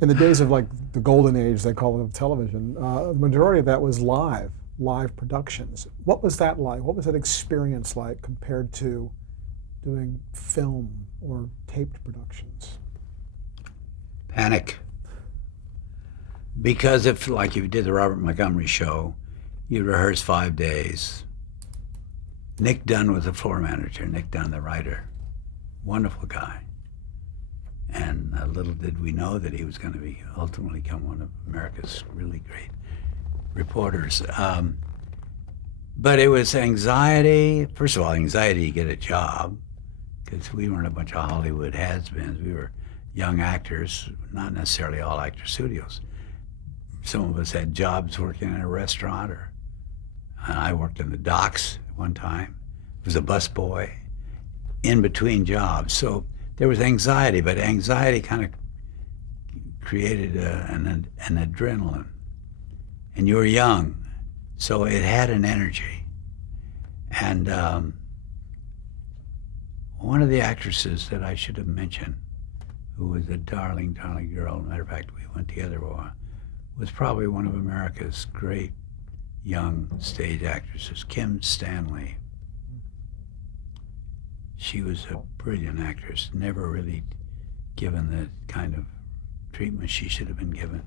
In the days of like the golden age, they call it, of television, the majority of that was live productions. What was that like? What was that experience like compared to doing film or taped productions? Panic. Because if, like, you did the Robert Montgomery show, you rehearse 5 days. Nick Dunn was the floor manager, Nick Dunn, the writer. Wonderful guy. And little did we know that he was going to be ultimately become one of America's really great reporters. But it was anxiety. First of all, anxiety to get a job, because we weren't a bunch of Hollywood has-beens. We were young actors, not necessarily all actor studios. Some of us had jobs working in a restaurant, or I worked in the docks at one time. Was a busboy in between jobs. So there was anxiety, but anxiety kind of created an adrenaline. And you were young, so it had an energy. And one of the actresses that I should have mentioned, who was a darling, darling girl, matter of fact, we went together for a while, was probably one of America's great young stage actresses, Kim Stanley. She was a brilliant actress, never really given the kind of treatment she should have been given.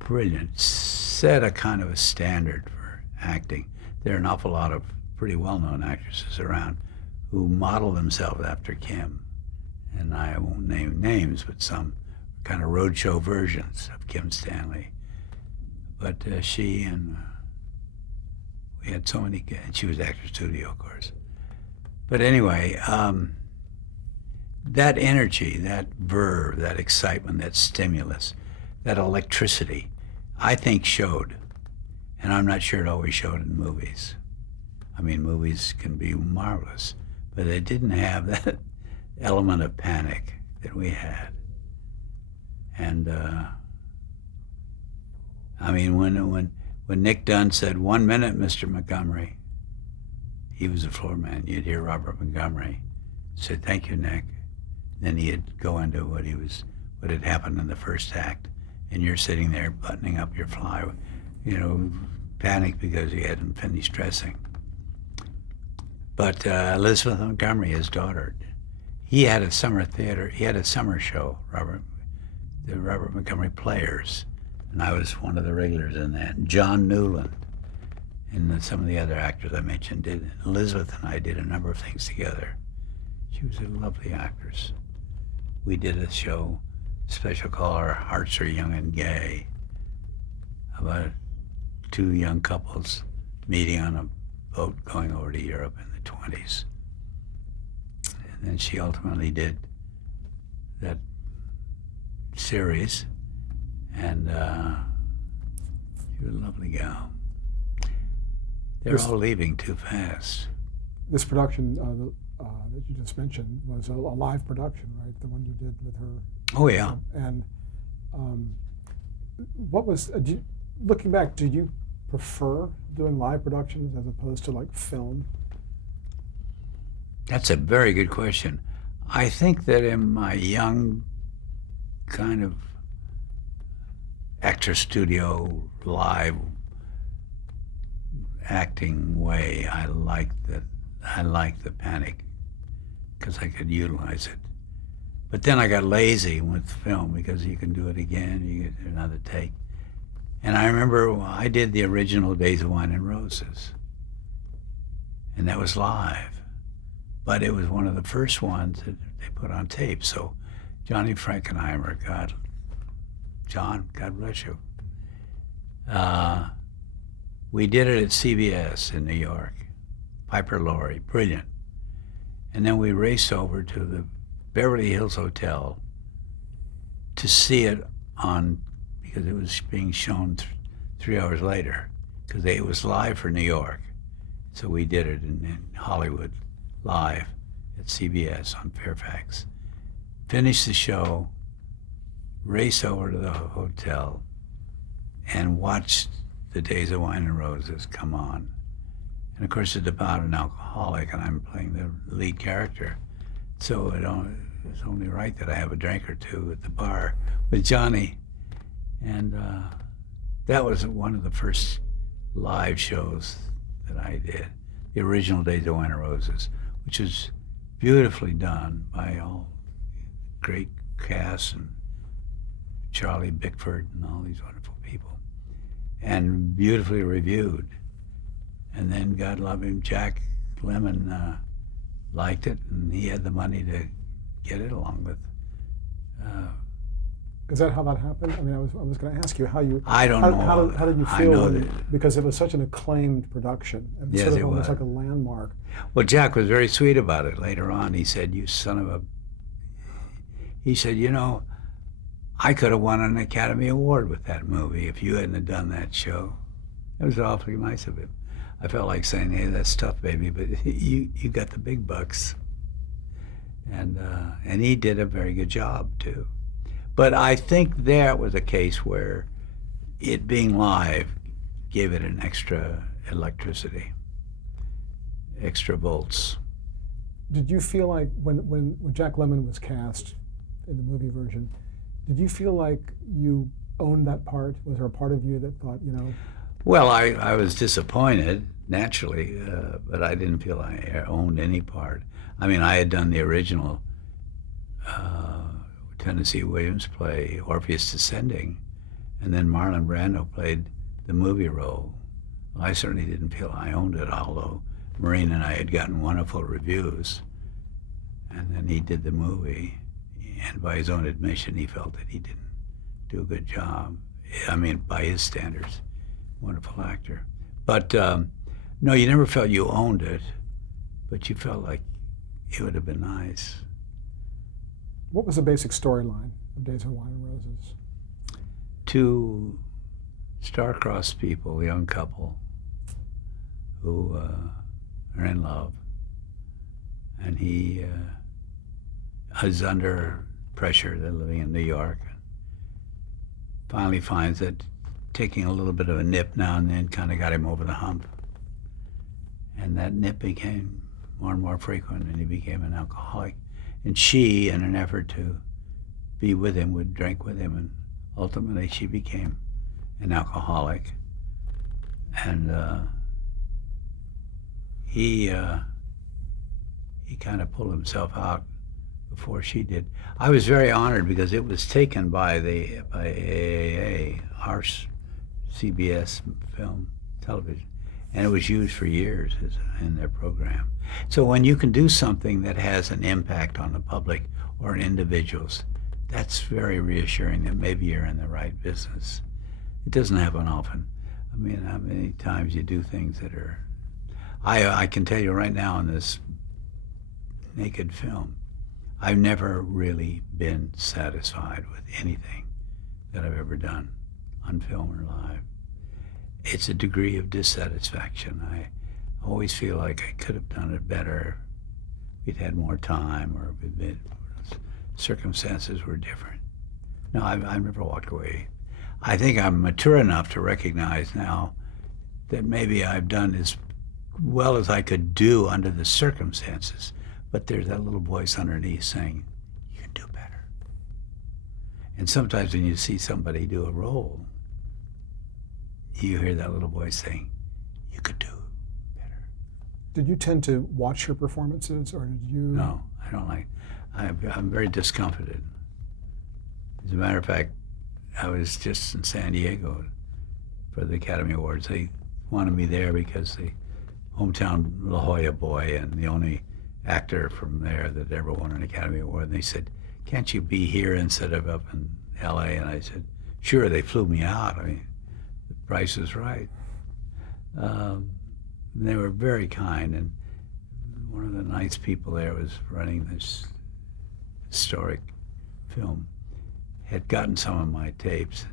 Brilliant, set a kind of a standard for acting. There are an awful lot of pretty well-known actresses around who model themselves after Kim. And I won't name names, but some kind of roadshow versions of Kim Stanley. But she and we had so many, and she was Actor Studio, of course. But anyway, that energy, that verve, that excitement, that stimulus, that electricity, I think showed. And I'm not sure it always showed in movies. I mean, movies can be marvelous, but they didn't have that element of panic that we had. And I mean, when Nick Dunn said, "1 minute, Mr. Montgomery," he was a floor man. You'd hear Robert Montgomery say, "Thank you, Nick." Then he'd go into what had happened in the first act, and you're sitting there buttoning up your fly, panicked because you hadn't finished dressing. But Elizabeth Montgomery, his daughter, he had a summer theater. He had a summer show, the Robert Montgomery Players, and I was one of the regulars in that. John Newland and some of the other actors I mentioned did. Elizabeth and I did a number of things together. She was a lovely actress. We did a show, special called Our Hearts Are Young and Gay, about two young couples meeting on a boat going over to Europe in the 20s. And then she ultimately did that series, and she was a lovely gal. They're all leaving too fast. This production that you just mentioned was a live production, right? The one you did with her. Oh, yeah. And what was, looking back, do you prefer doing live productions as opposed to like film? That's a very good question. I think that in my young kind of actor studio live acting way, I liked the panic because I could utilize it. But then I got lazy with film because you can do it again, you get another take. And I remember I did the original Days of Wine and Roses, and that was live. But it was one of the first ones that they put on tape. So Johnny Frankenheimer, John, God bless you. We did it at CBS in New York. Piper Laurie, brilliant. And then we raced over to the Beverly Hills Hotel to see it on, because it was being shown 3 hours later, because it was live for New York. So we did it in Hollywood, live at CBS on Fairfax. Finished the show, race over to the hotel, and watch the Days of Wine and Roses come on. And of course, it's about an alcoholic, and I'm playing the lead character. So it's only right that I have a drink or two at the bar with Johnny. And that was one of the first live shows that I did, the original Days of Winter Roses, which was beautifully done by all great cast and Charlie Bickford and all these wonderful people, and beautifully reviewed. And then, God love him, Jack Lemmon liked it, and he had the money to get it along with. Is that how that happened? I mean, I was going to ask you how you. I don't know. How did you I feel know when, that, because it was such an acclaimed production. It was Yes, sort of it almost was. like a landmark. well, Jack was very sweet about it. Later on, he said, "You son of a," he said, "You know, I could have won an Academy Award with that movie if you hadn't have done that show." It was awfully nice of him. I felt like saying, "Hey, that's tough, baby, but you got the big bucks." And he did a very good job too. But I think there was a case where it being live gave it an extra electricity, extra volts. Did you feel like when Jack Lemmon was cast in the movie version, did you feel like you owned that part? Was there a part of you that thought, you know? Well, I was disappointed, naturally, but I didn't feel I owned any part. I mean, I had done the original Tennessee Williams play, Orpheus Descending, and then Marlon Brando played the movie role. Well, I certainly didn't feel I owned it, although Maureen and I had gotten wonderful reviews. And then he did the movie, and by his own admission, he felt that he didn't do a good job. I mean, by his standards, wonderful actor. But no, you never felt you owned it, but you felt like it would have been nice. What was the basic storyline of Days of Wine and Roses? Two star-crossed people, a young couple, who are in love, and he is under pressure. They're living in New York. Finally finds that taking a little bit of a nip now and then kind of got him over the hump. And that nip became more and more frequent, and he became an alcoholic. And she, in an effort to be with him, would drink with him, and ultimately she became an alcoholic. And he kind of pulled himself out before she did. I was very honored because it was taken by AAA, our CBS film television, and it was used for years in their program. So when you can do something that has an impact on the public or on individuals, that's very reassuring that maybe you're in the right business. It doesn't happen often. I mean, how many times you do things that are... I can tell you right now in this naked film, I've never really been satisfied with anything that I've ever done on film or live. It's a degree of dissatisfaction. I always feel like I could have done it better. We'd had more time, or circumstances were different. No, I've never walked away. I think I'm mature enough to recognize now that maybe I've done as well as I could do under the circumstances, but there's that little voice underneath saying, you can do better. And sometimes when you see somebody do a role, you hear that little voice saying, you could do better. Did you tend to watch your performances, or did you? No, I don't like. I'm very discomforted. As a matter of fact, I was just in San Diego for the Academy Awards. They wanted me there because the hometown La Jolla boy and the only actor from there that ever won an Academy Award. And they said, can't you be here instead of up in L.A.? And I said, sure. They flew me out. I mean, the price was right. They were very kind, and one of the nice people there was running this historic film, had gotten some of my tapes.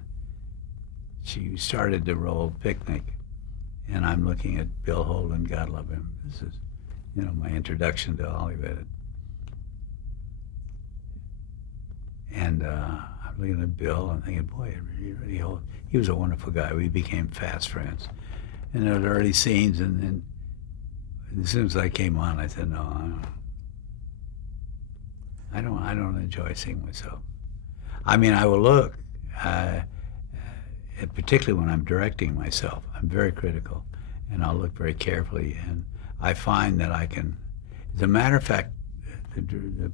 She started to roll Picnic, and I'm looking at Bill Holden, God love him. This is, my introduction to Hollywood. And I'm looking at Bill and thinking, boy, he was a wonderful guy. We became fast friends. And there were early scenes, and as soon as I came on, I said, no, I don't enjoy seeing myself. I mean, I will look, uh, particularly when I'm directing myself. I'm very critical, and I'll look very carefully. And I find that I can, as a matter of fact, the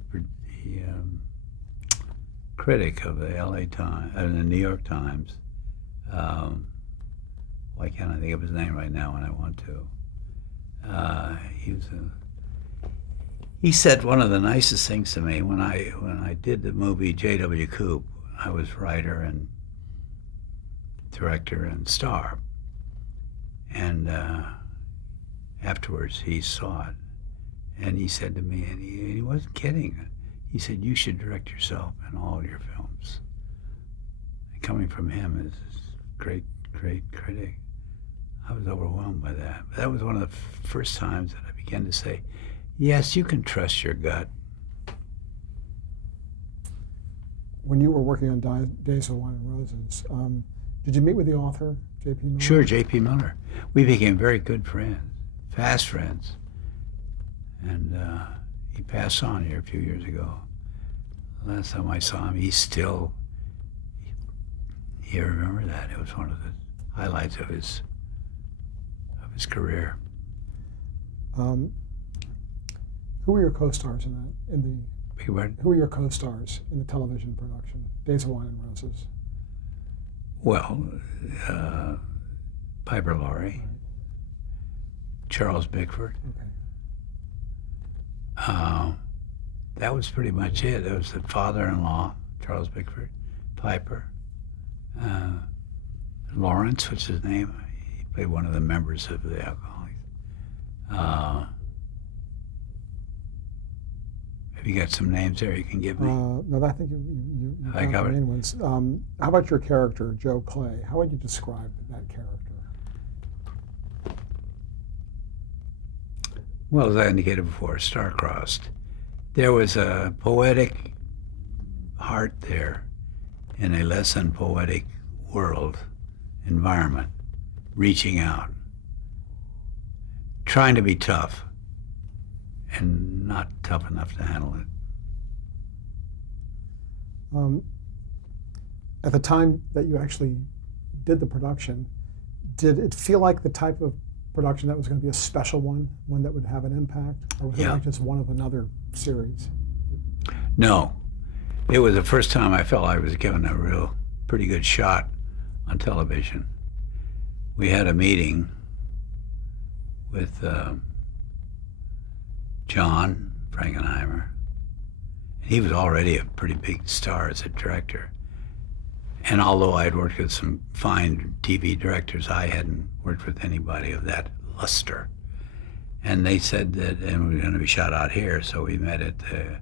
critic of the L.A. Times, the New York Times, why can't I think of his name right now when I want to? He said one of the nicest things to me when I did the movie J.W. Coop. I was writer and director and star, and afterwards he saw it, and he said to me, and he wasn't kidding. He said, "You should direct yourself in all your films." And coming from him as this great critic, I was overwhelmed by that. But that was one of the first times that I began to say, yes, you can trust your gut. When you were working on Days of Wine and Roses, did you meet with the author, J.P. Miller? Sure, J.P. Miller. We became very good friends, fast friends. And he passed on here a few years ago. Last time I saw him, you remember that. It was one of the highlights of his career. Who were your co-stars in that? Who were your co-stars in the television production, Days of Wine and Roses? Well, Piper Laurie, Right. Charles Bickford. Okay. That was pretty much it. It was the father-in-law, Charles Bickford, Piper, Lawrence, which is his name. He played one of the members of the Alcoholics. Have you got some names there you can give me? No, I think you I got covered the main ones. How about your character, Joe Clay? How would you describe that character? Well, as I indicated before, star-crossed. There was a poetic heart there in a less than poetic environment, reaching out, trying to be tough, and not tough enough to handle it. At the time that you actually did the production, did it feel like the type of production that was going to be a special one that would have an impact? Or was it like just one of another series? No. It was the first time I felt I was given a pretty good shot on television. We had a meeting with John Frankenheimer. He was already a pretty big star as a director. And although I'd worked with some fine TV directors, I hadn't worked with anybody of that luster. And they said that, and we were going to be shot out here, so we met at the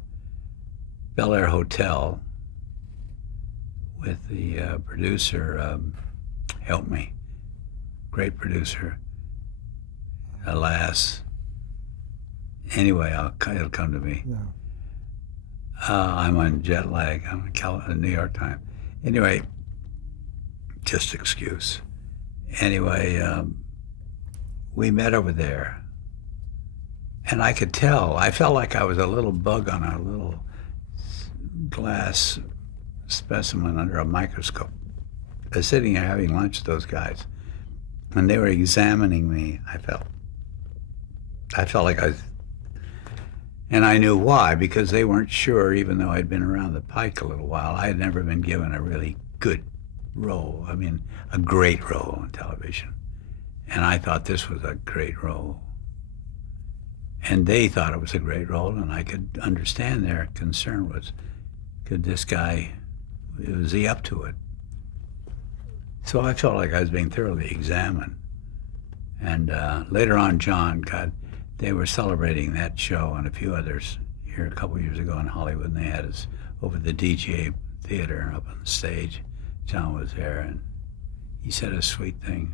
Bel Air Hotel with the producer, help me, great producer, alas. Anyway, it'll come to me. Yeah. I'm on jet lag. I'm in New York time. Anyway, just excuse. Anyway, we met over there, and I could tell. I felt like I was a little bug on a little glass specimen under a microscope. I was sitting here having lunch with those guys, and they were examining me. I felt like I was, and I knew why, because they weren't sure, even though I'd been around the pike a little while. I had never been given a really good role. I mean, a great role on television. And I thought this was a great role. And they thought it was a great role, and I could understand their concern was, could this guy, was he up to it? So I felt like I was being thoroughly examined. And later on, they were celebrating that show and a few others here a couple years ago in Hollywood, and they had us over the DGA Theater up on the stage. John was there, and he said a sweet thing.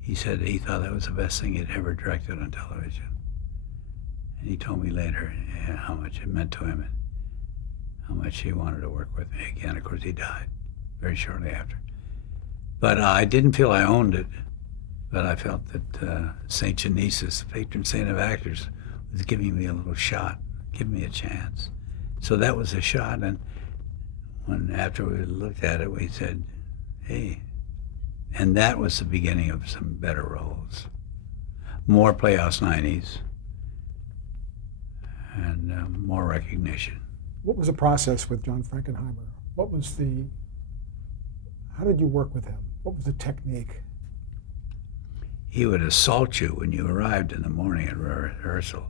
He said he thought that was the best thing he'd ever directed on television. And he told me later how much it meant to him and how much he wanted to work with me again. Of course, he died very shortly after. But I didn't feel I owned it. But I felt that St. Genesis, the patron saint of actors, was giving me a little shot, giving me a chance. So that was a shot. And when after we looked at it, we said, hey, and that was the beginning of some better roles. More Playhouse 90s and more recognition. What was the process with John Frankenheimer? How did you work with him? What was the technique? He would assault you when you arrived in the morning at rehearsal.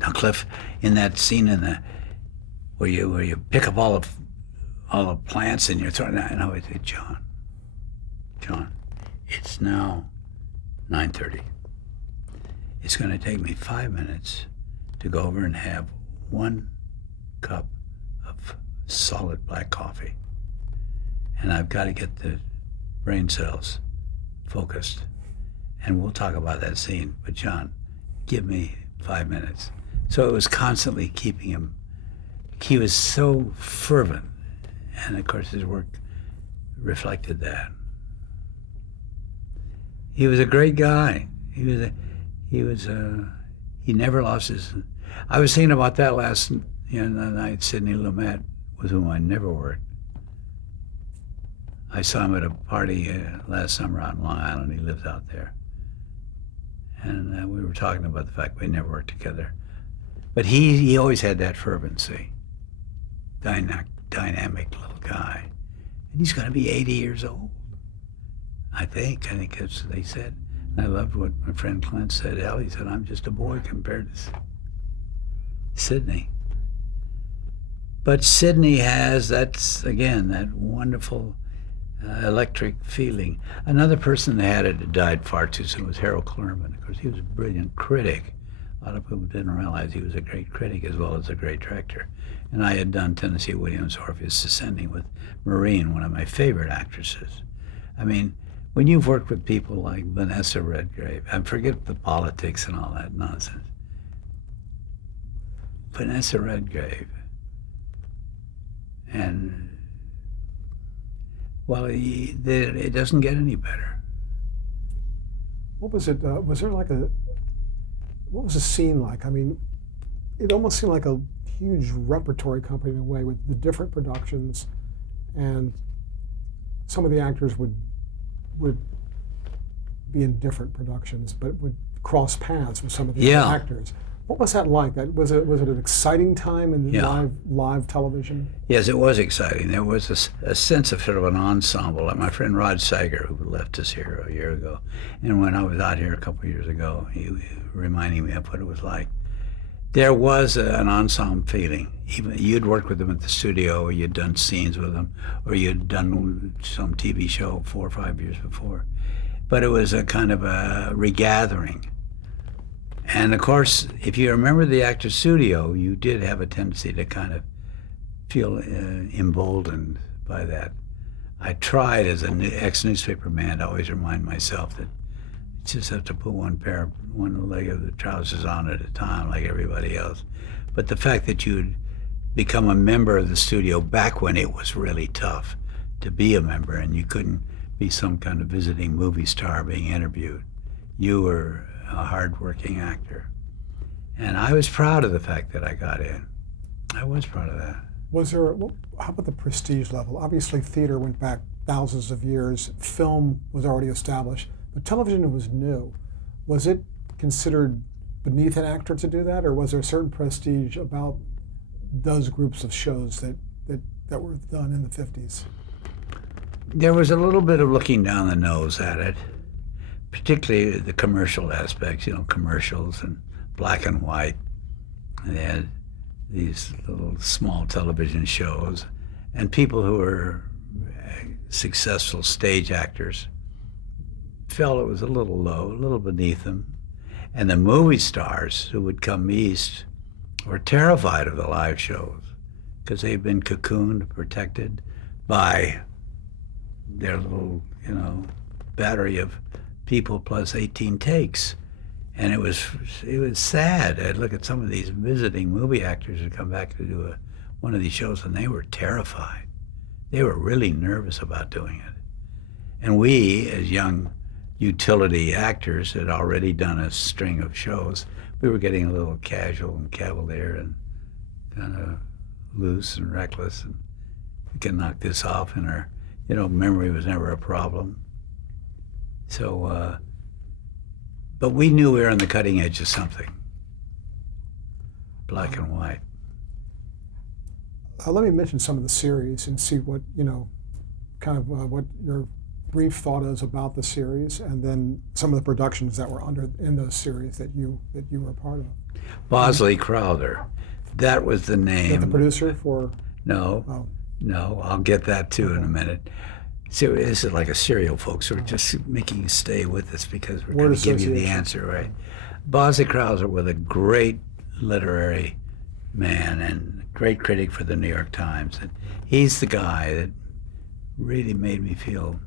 Now, Cliff, in that scene where you pick up all the plants and you're throwing that, and I would say, John, it's now 9:30. It's going to take me 5 minutes to go over and have 1 cup of solid black coffee. And I've got to get the brain cells focused. And we'll talk about that scene. But John, give me 5 minutes. So it was constantly keeping him. He was so fervent. And of course his work reflected that. He was a great guy. He never lost his. I was thinking about that last night. Sidney Lumet, with whom I never worked. I saw him at a party last summer out in Long Island. He lives out there, and we were talking about the fact we never worked together. But he always had that fervency. Dynamic little guy, and he's going to be 80 years old. I think that's what they said. And I loved what my friend Clint said. He said, I'm just a boy compared to Sidney. But Sidney has, that wonderful electric feeling. Another person that had it died far too soon was Harold Clurman. Of course, he was a brilliant critic. A lot of people didn't realize he was a great critic as well as a great director. And I had done Tennessee Williams' Orpheus Ascending with Maureen, one of my favorite actresses. I mean, when you've worked with people like Vanessa Redgrave, and forget the politics and all that nonsense, Vanessa Redgrave, and well, it doesn't get any better. What was it? Was there what was the scene like? I mean, it almost seemed like a huge repertory company in a way, with the different productions, and some of the actors would be in different productions, but would cross paths with some of the other actors. What was that like? Was it an exciting time in live television? Yes, it was exciting. There was a sense of sort of an ensemble. Like my friend Rod Steiger, who left us here a year ago, and when I was out here a couple of years ago, he reminding me of what it was like. There was an ensemble feeling. Even you'd worked with them at the studio, or you'd done scenes with them, or you'd done some TV show 4 or 5 years before. But it was a kind of a regathering. And of course, if you remember the Actors Studio, you did have a tendency to kind of feel emboldened by that. I tried as an ex-newspaper man to always remind myself that you just have to put one leg of the trousers on at a time like everybody else. But the fact that you'd become a member of the studio back when it was really tough to be a member and you couldn't be some kind of visiting movie star being interviewed. You were a hard-working actor. And I was proud of the fact that I got in. I was proud of that. How about the prestige level? Obviously, theater went back thousands of years. Film was already established, but television was new. Was it considered beneath an actor to do that, or was there a certain prestige about those groups of shows that were done in the 50s? There was a little bit of looking down the nose at it, particularly the commercial aspects, commercials and black and white. And they had these little small television shows, and people who were successful stage actors felt it was a little low, a little beneath them. And the movie stars who would come east were terrified of the live shows because they'd been cocooned, protected by their little, battery of people plus 18 takes. And it was sad. I'd look at some of these visiting movie actors who come back to do one of these shows, and they were terrified. They were really nervous about doing it. And we, as young utility actors, had already done a string of shows. We were getting a little casual and cavalier and kind of loose and reckless, and we can knock this off, and our, memory was never a problem. So, but we knew we were on the cutting edge of something, black and white. Let me mention some of the series and see what, kind of what your brief thought is about the series, and then some of the productions that were in those series that you were a part of. Bosley Crowther, that was the name. Is that the producer for? No, Oh. no, I'll get that too in a minute. So this is like a serial, folks. We're just making you stay with us because we're going to give you the answer, right? Bosley Crowther was a great literary man and great critic for the New York Times. And he's the guy that really made me feel,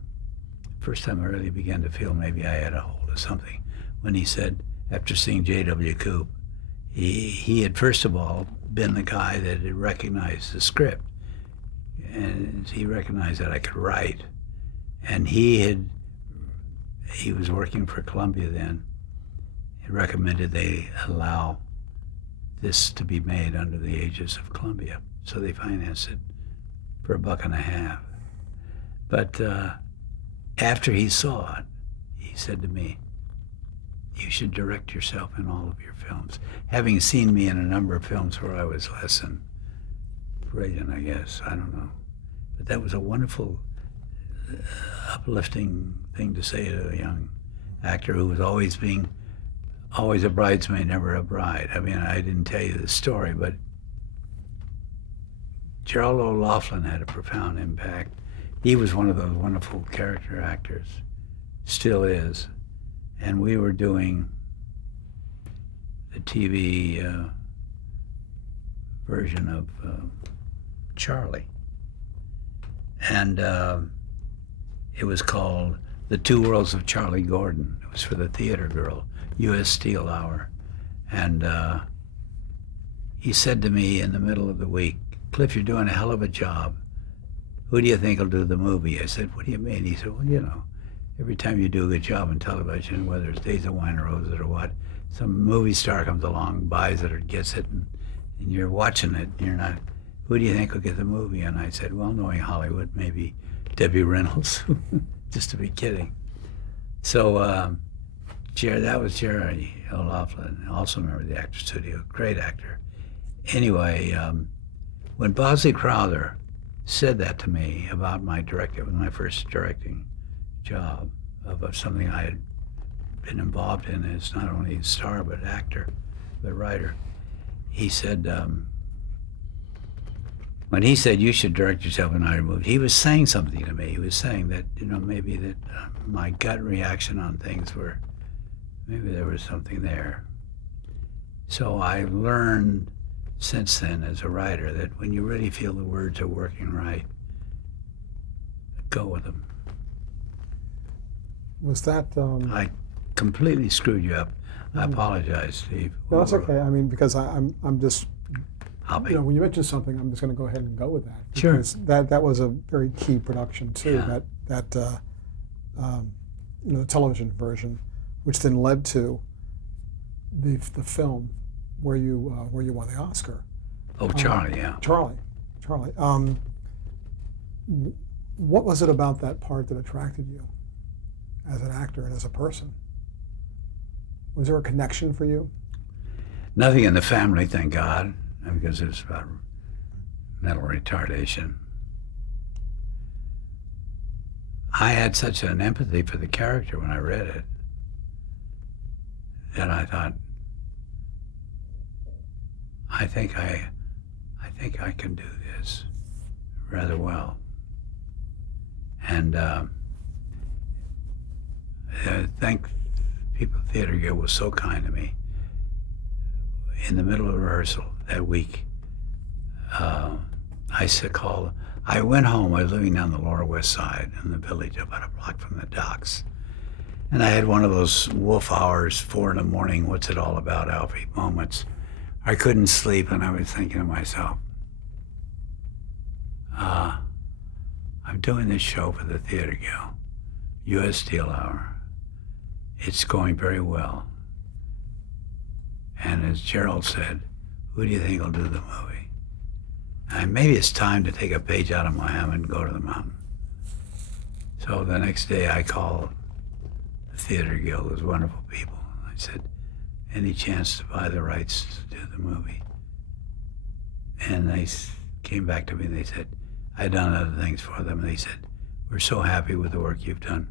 first time I really began to feel maybe I had a hold of something, when he said, after seeing J.W. Coop, he had first of all been the guy that had recognized the script, and he recognized that I could write, and he was working for Columbia then. He recommended they allow this to be made under the aegis of Columbia, so they financed it for $1.50. But after he saw it, he said to me, "You should direct yourself in all of your films." Having seen me in a number of films where I was less than brilliant, I guess, I don't know. But that was a wonderful, uplifting thing to say to a young actor who was always a bridesmaid, never a bride. I mean, I didn't tell you the story, but Gerald O'Loughlin had a profound impact. He was one of those wonderful character actors, still is. And we were doing the TV version of Charlie. And it was called The Two Worlds of Charlie Gordon. It was for the theater girl, U.S. Steel Hour. And he said to me in the middle of the week, "Cliff, you're doing a hell of a job. Who do you think will do the movie?" I said, "What do you mean?" He said, "Well, every time you do a good job on television, whether it's Days of Wine and Roses or what, some movie star comes along, buys it or gets it, and you're watching it, and you're not, who do you think will get the movie?" And I said, "Well, knowing Hollywood, maybe Debbie Reynolds," just to be kidding. So that was Jerry O'Loughlin. I also remember the Actors Studio, great actor. Anyway, when Bosley Crowther said that to me about my directing, it was my first directing job of something I had been involved in as not only a star but actor, but writer. He said, when he said you should direct yourself in either movie, he was saying something to me. He was saying that maybe that my gut reaction on things were, maybe there was something there. So I learned since then as a writer that when you really feel the words are working right, go with them. Was that? I completely screwed you up. I apologize, Steve. No, that's okay. I mean, because I'm just, I'll be. when you mention something, I'm just going to go ahead and go with that. Sure. Because that was a very key production too. Yeah. The television version, which then led to the film where you won the Oscar. Oh, Charlie, yeah. Charlie. What was it about that part that attracted you as an actor and as a person? Was there a connection for you? Nothing in the family, thank God, because it was about mental retardation. I had such an empathy for the character when I read it that I thought, I think I can do this rather well. And I think people at Theater Guild was so kind to me. In the middle of rehearsal that week, I went home. I was living down the Lower West Side in the village, about a block from the docks. And I had one of those wolf hours, 4 in the morning, what's it all about, Alfie, moments. I couldn't sleep, and I was thinking to myself, I'm doing this show for the Theater Guild, U.S. Steel Hour. It's going very well. And as Gerald said, who do you think will do the movie? And maybe it's time to take a page out of my hammer and go to the mountain. So the next day I called the Theater Guild, those wonderful people. I said, any chance to buy the rights to do the movie? And they came back to me and they said, I'd done other things for them, and they said, we're so happy with the work you've done.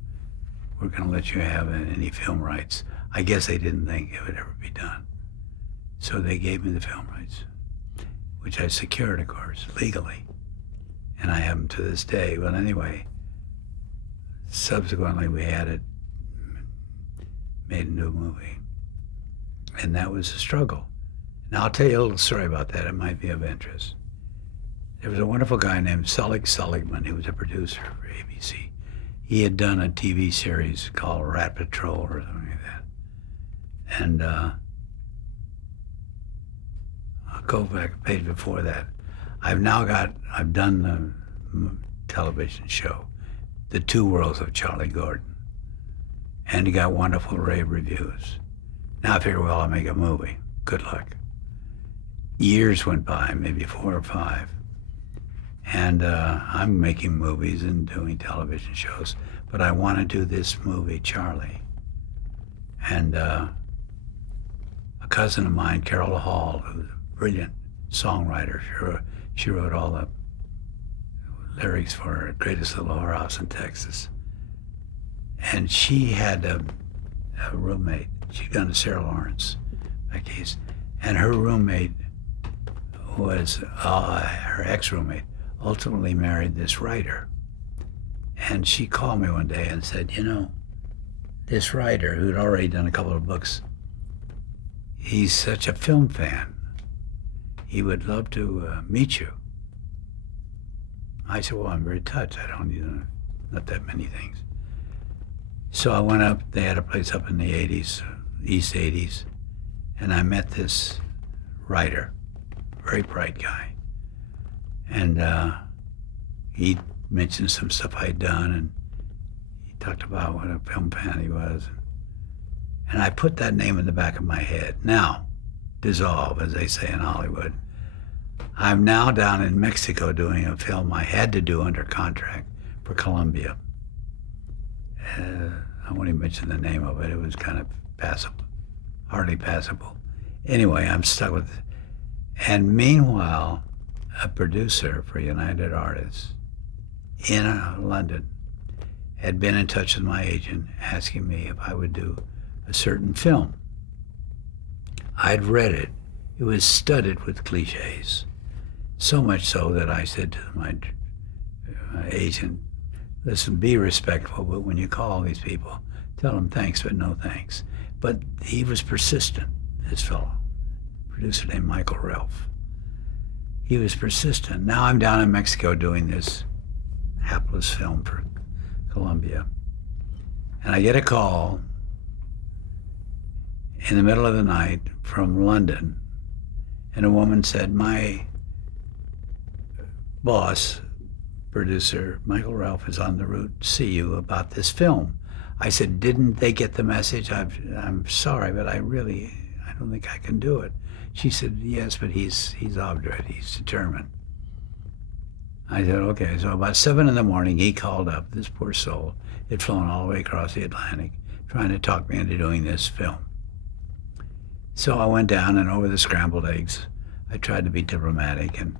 We're going to let you have any film rights. I guess they didn't think it would ever be done. So they gave me the film rights, which I secured, of course, legally. And I have them to this day. But anyway, subsequently we had it, made a new movie. And that was a struggle. Now I'll tell you a little story about that. It might be of interest. There was a wonderful guy named Selig Seligman, who was a producer for ABC. He had done a TV series called Rat Patrol or something like that. And I'll go back a page before that. I've done the television show, The Two Worlds of Charlie Gordon. And he got wonderful rave reviews. Now I figure, well, I'll make a movie. Good luck. Years went by, maybe 4 or 5. And I'm making movies and doing television shows, but I want to do this movie, Charlie. And a cousin of mine, Carol Hall, who's a brilliant songwriter, she wrote all the lyrics for Greatest Little Whorehouse in Texas. And she had a roommate. She'd gone to Sarah Lawrence back east, and her roommate was her ex-roommate. Ultimately married this writer. And she called me one day and said, you know, this writer who'd already done a couple of books, he's such a film fan. He would love to meet you. I said, well, I'm very touched. I don't, not that many things. So I went up, they had a place up in the 80s, East 80s, and I met this writer, very bright guy. And he mentioned some stuff I'd done, and he talked about what a film fan he was. And I put that name in the back of my head. Now, dissolve, as they say in Hollywood. I'm now down in Mexico doing a film I had to do under contract for Columbia. I won't even mention the name of it. It was kind of passable, hardly passable. Anyway, I'm stuck with it. And meanwhile, a producer for United Artists in London had been in touch with my agent asking me if I would do a certain film. I'd read it. It was studded with cliches. So much so that I said to my agent, listen, be respectful, but when you call these people, tell them thanks, but no thanks. But he was persistent, this fellow, producer named Michael Ralph. He was persistent. Now I'm down in Mexico doing this hapless film for Columbia. And I get a call in the middle of the night from London, and a woman said, my boss, producer Michael Ralph, is on the route to see you about this film. I said, didn't they get the message? I'm sorry, but I don't think I can do it. She said, yes, but he's obdurate, he's determined. I said, okay. So about 7 a.m, he called up, this poor soul. He'd flown all the way across the Atlantic, trying to talk me into doing this film. So I went down, and over the scrambled eggs, I tried to be diplomatic, and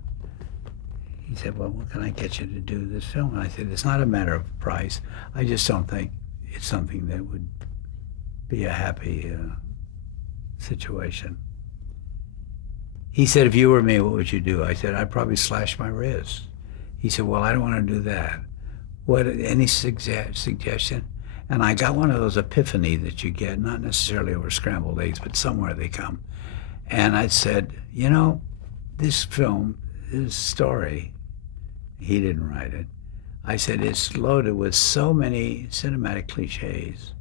he said, well, what can I get you to do this film? And I said, it's not a matter of price. I just don't think it's something that would be a happy situation. He said, if you were me, what would you do? I said, I'd probably slash my wrist. He said, well, I don't want to do that. What, any suggestion? And I got one of those epiphany that you get, not necessarily over scrambled eggs, but somewhere they come. And I said, you know, this film, this story, he didn't write it. I said, it's loaded with so many cinematic cliches.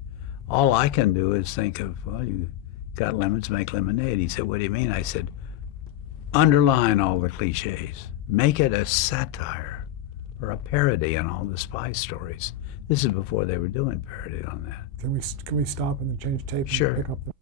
All I can do is think of, well, you got lemons, make lemonade. He said, what do you mean? I said, underline all the cliches. Make it a satire or a parody on all the spy stories. This is before they were doing parody on that. Can we stop and then change tape? Sure. And pick up the